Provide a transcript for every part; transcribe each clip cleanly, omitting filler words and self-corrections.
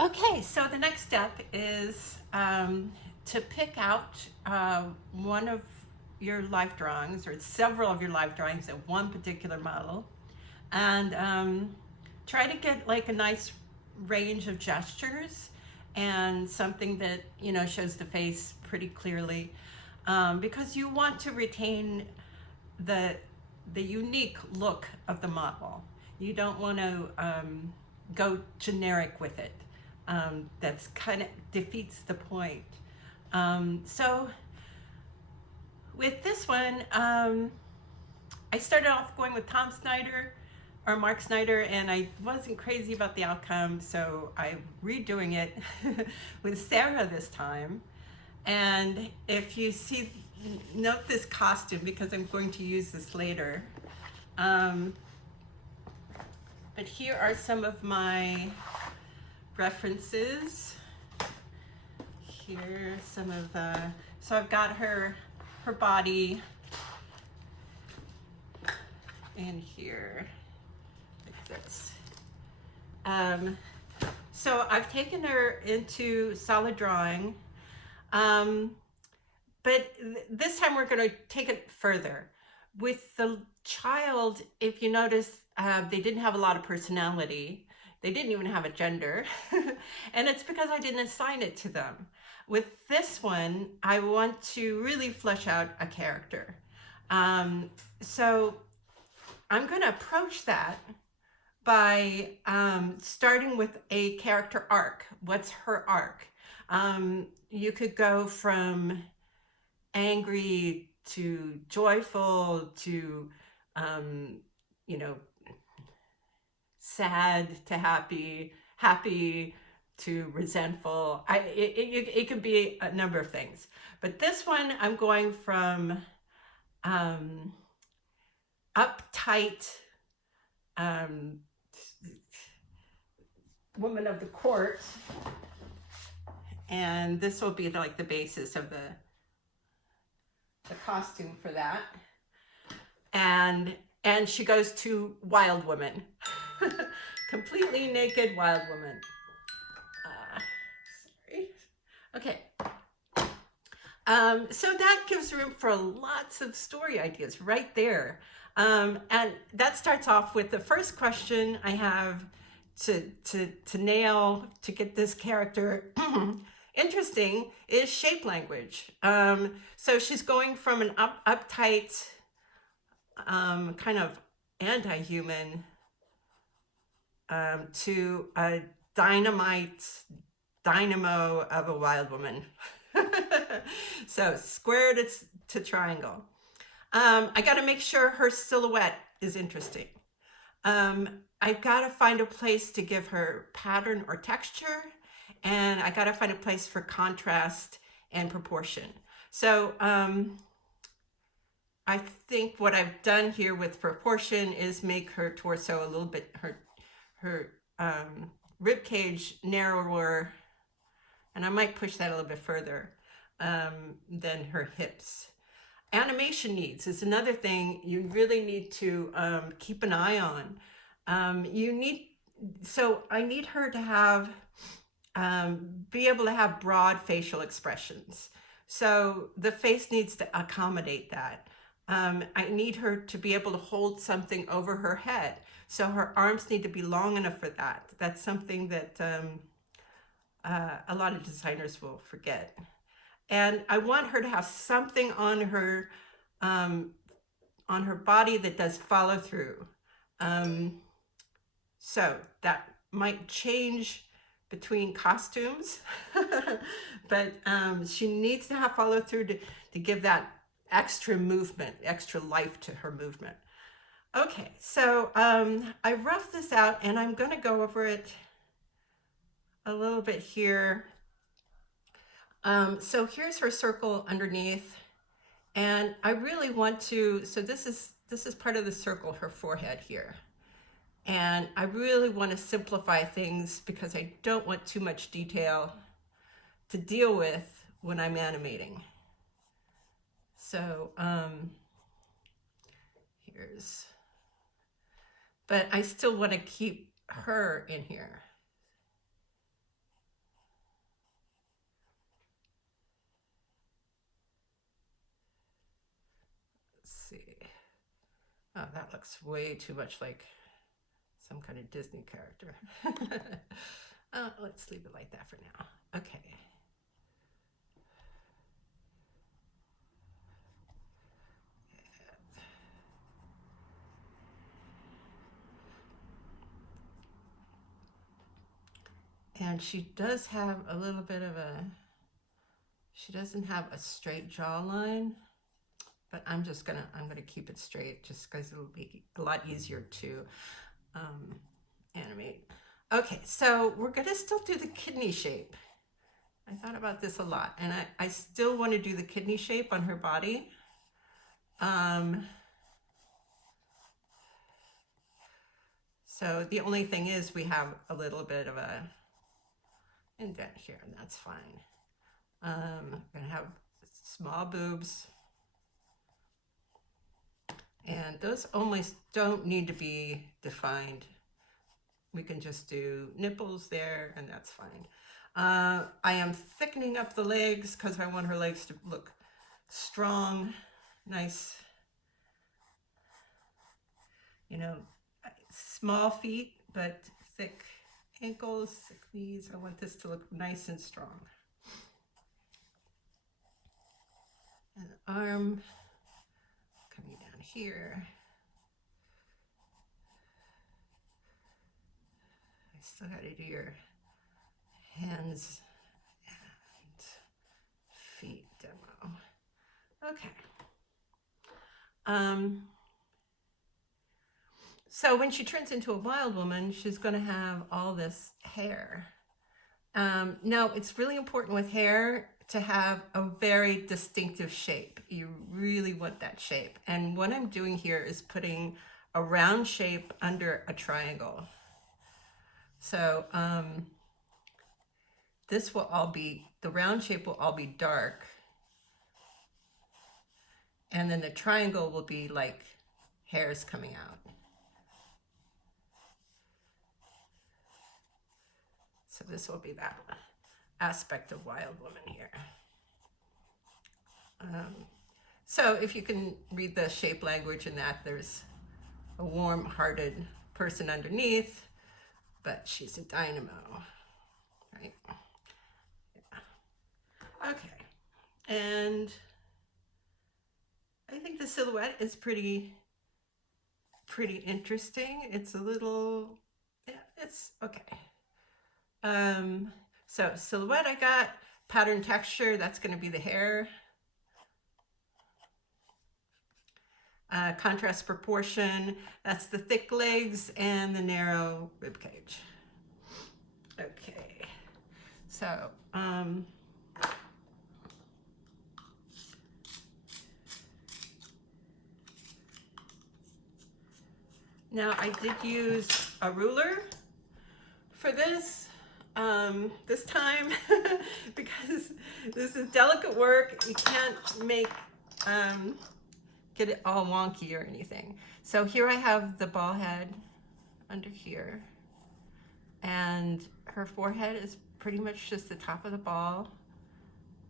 Okay, so the next step is to pick out one of your life drawings or several of your life drawings of one particular model and try to get like a nice range of gestures and something that shows the face pretty clearly, because you want to retain the the unique look of the model. You don't want to go generic with it. That's kind of defeats the point. So with this one, I started off going with Tom Snyder or Mark Snyder, and I wasn't crazy about the outcome, so I'm redoing it with Sarah this time. And if you see, note this costume because I'm going to use this later. Um, but here are some of my references. Here, some of so I've got her body in here, like this. So I've taken her into solid drawing, but this time we're going to take it further. With the child, if you notice, they didn't have a lot of personality. They didn't even have a gender. And it's because I didn't assign it to them. With this one, I want to really flesh out a character. So I'm going to approach that by starting with a character arc. What's her arc? You could go from angry to joyful to, you know, sad to happy, happy to resentful. It could be a number of things. But this one, I'm going from uptight um, woman of the court, and this will be like the basis of the costume for that. And she goes to wild woman, completely naked wild woman. Sorry. Okay. So that gives room for lots of story ideas right there. And that starts off with the first question I have to nail to get this character interesting is shape language. So she's going from an uptight, kind of anti-human, to a dynamite dynamo of a wild woman. So square to triangle. I got to make sure her silhouette is interesting. I got to find a place to give her pattern or texture, and I got to find a place for contrast and proportion. So I think what I've done here with proportion is make her torso a little bit, her rib cage narrower, and I might push that a little bit further than her hips. Animation needs is another thing you really need to keep an eye on. So I need her to have, be able to have broad facial expressions. So the face needs to accommodate that. I need her to be able to hold something over her head. So her arms need to be long enough for that. That's something that a lot of designers will forget. And I want her to have something on her body that does follow through. So that might change between costumes, but she needs to have follow through to give that extra movement, extra life to her movement. Okay, so I roughed this out and I'm going to go over it a little bit here. So here's her circle underneath, and I really want to, so this is part of the circle, her forehead here. And I really want to simplify things because I don't want too much detail to deal with when I'm animating. So but I still want to keep her in here. see. Oh, that looks way too much like some kind of Disney character. Let's leave it like that for now. Okay. And she does have a little bit of she doesn't have a straight jawline, but I'm gonna keep it straight just because it'll be a lot easier to animate. Okay, so we're gonna still do the kidney shape. I thought about this a lot, and I still want to do the kidney shape on her body. So the only thing is we have a little bit of a indent here, and that's fine. I'm gonna have small boobs, and those almost don't need to be defined. We can just do nipples there, and that's fine. I am thickening up the legs because I want her legs to look strong, nice, you know, small feet, but thick ankles, thick knees. I want this to look nice and strong. And the arm coming down here. I still got to do your hands and feet demo. Okay. So when she turns into a wild woman, she's going to have all this hair. Now, it's really important with hair to have a very distinctive shape. You really want that shape. And what I'm doing here is putting a round shape under a triangle. So this will all be, the round shape will all be dark. And then the triangle will be like hairs coming out. So this will be that aspect of Wild Woman here. So if you can read the shape language in that, there's a warm-hearted person underneath, but she's a dynamo, right? Yeah. Okay, and I think the silhouette is pretty interesting. It's a little, yeah, it's okay. So silhouette, I got pattern texture. That's going to be the hair. Contrast proportion. That's the thick legs and the narrow rib cage. Okay. So now I did use a ruler for this time because this is delicate work. You can't make get it all wonky or anything. So here I have the ball head under here, and her forehead is pretty much just the top of the ball,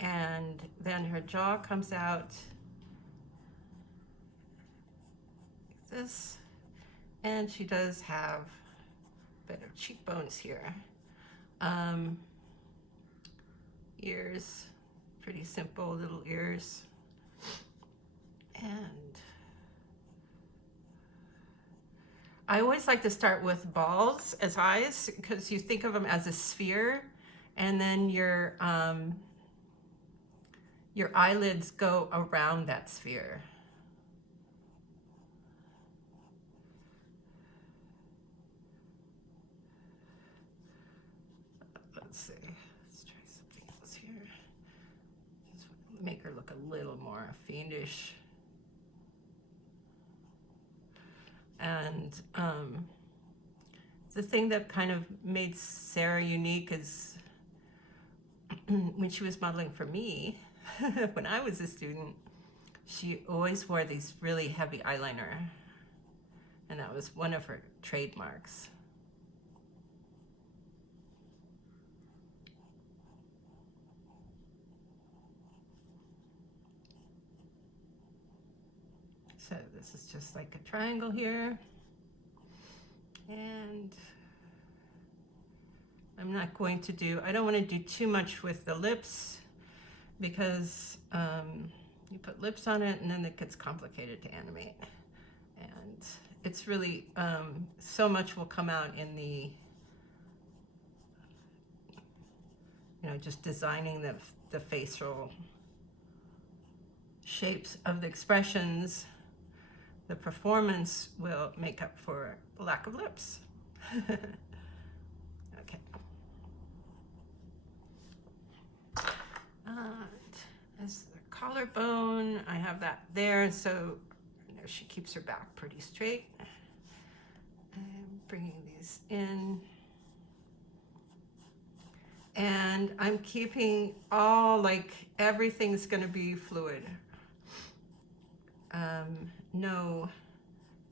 and then her jaw comes out like this, and she does have a bit of cheekbones here. Ears, pretty simple little ears. And I always like to start with balls as eyes because you think of them as a sphere, and then your eyelids go around that sphere. Let's see. Let's try something else here. Just make her look a little more fiendish. And the thing that kind of made Sarah unique is when she was modeling for me, when I was a student, she always wore these really heavy eyeliner. And that was one of her trademarks. So this is just like a triangle here. And I'm not going to do, I don't want to do too much with the lips because you put lips on it and then it gets complicated to animate. And it's really, so much will come out in the, just designing the facial shapes of the expressions. The performance will make up for the lack of lips. Okay. And as the collarbone, I have that there, so she keeps her back pretty straight. I'm bringing these in. And I'm keeping everything's gonna be fluid. No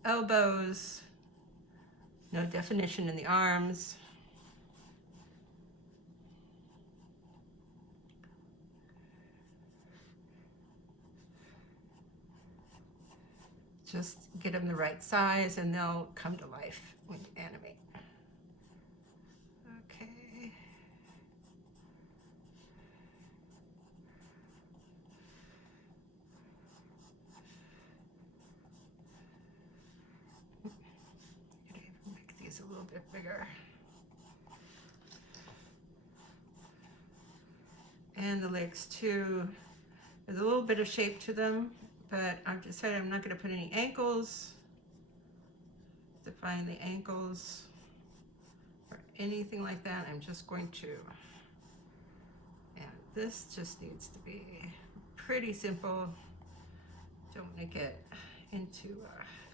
elbows, no definition in the arms. Just get them the right size and they'll come to life when you animate. Okay. Could even make these a little bit bigger. And the legs too. There's a little bit of shape to them, but I've decided I'm not going to put any ankles, define the ankles, or anything like that. I'm just going to, and this just needs to be pretty simple. Don't want to get into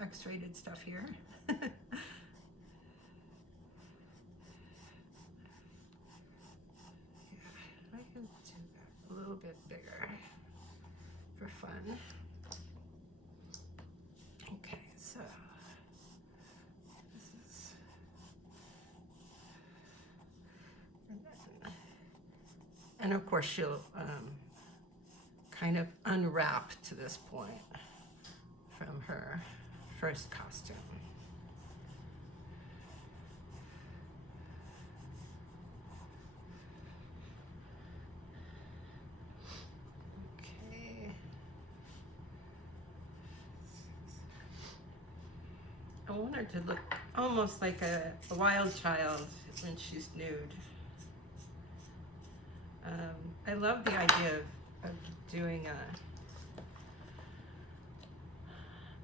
X-rated stuff here. Yeah, I can do that a little bit bigger for fun. Okay, so this is, and of course she'll kind of unwrap to this point from her first costume. I want her to look almost like a wild child when she's nude. I love the idea of doing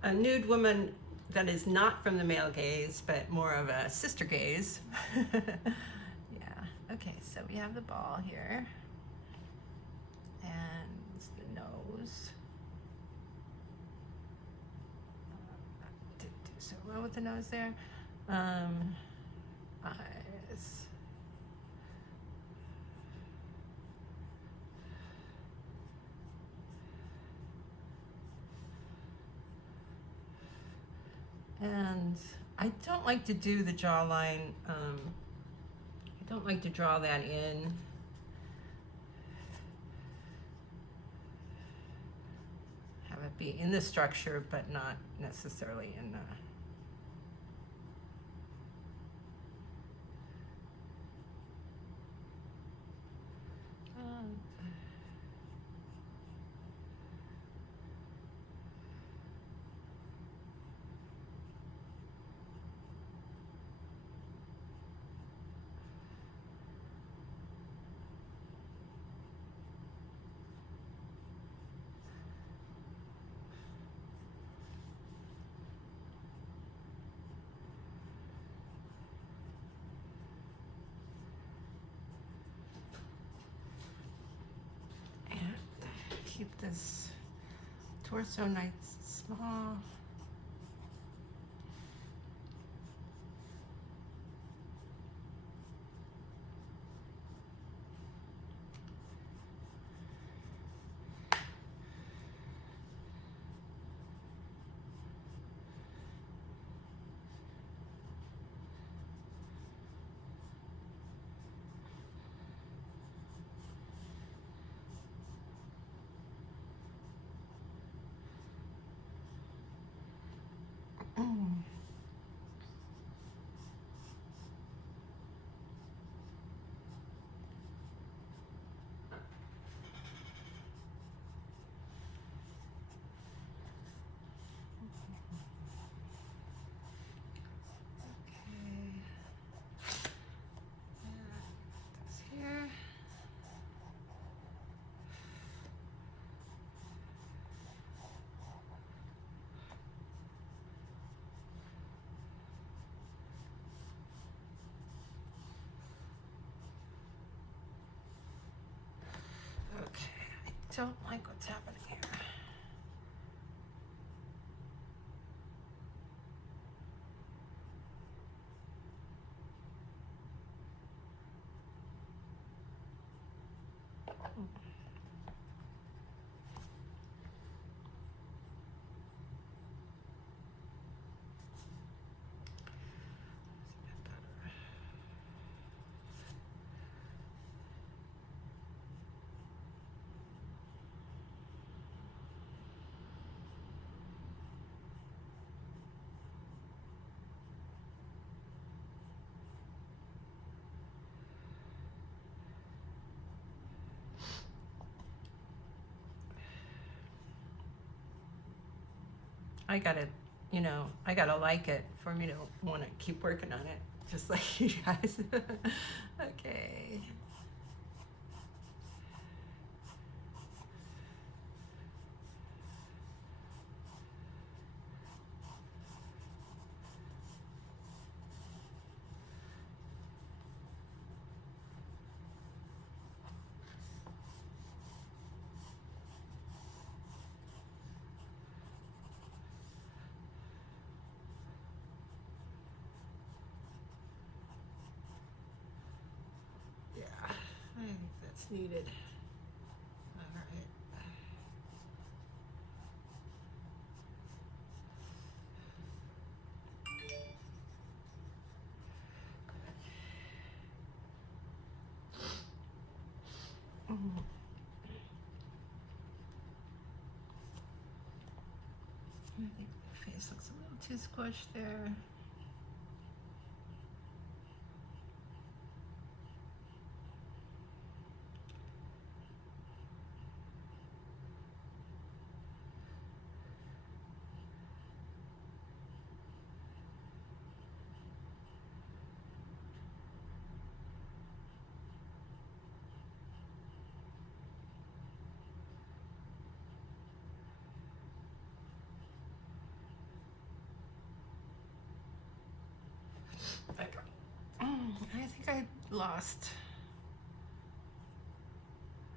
a nude woman that is not from the male gaze, but more of a sister gaze. Yeah, okay, so we have the ball here. And the nose. Didn't do so well with the nose there. Eyes. And I don't like to do the jawline. I don't like to draw that in. Have it be in the structure, but not necessarily in the... Keep this torso nice, small. don't like what's happening here. I gotta, I gotta like it for me to want to keep working on it, just like you guys. Okay. Yeah, I think that's needed. All right. I think the face looks a little too squished there. Okay. I think I lost.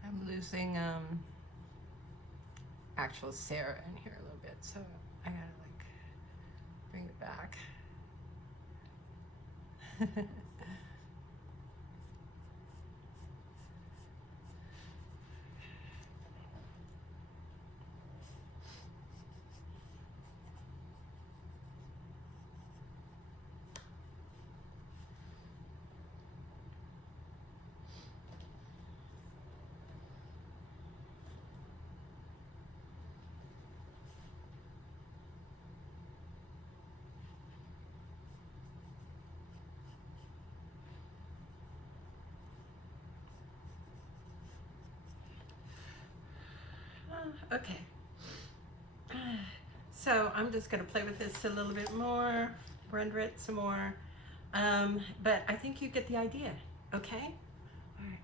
I'm losing actual Sarah in here a little bit, so I gotta like bring it back. Okay. So I'm just going to play with this a little bit more, render it some more. But I think you get the idea, okay?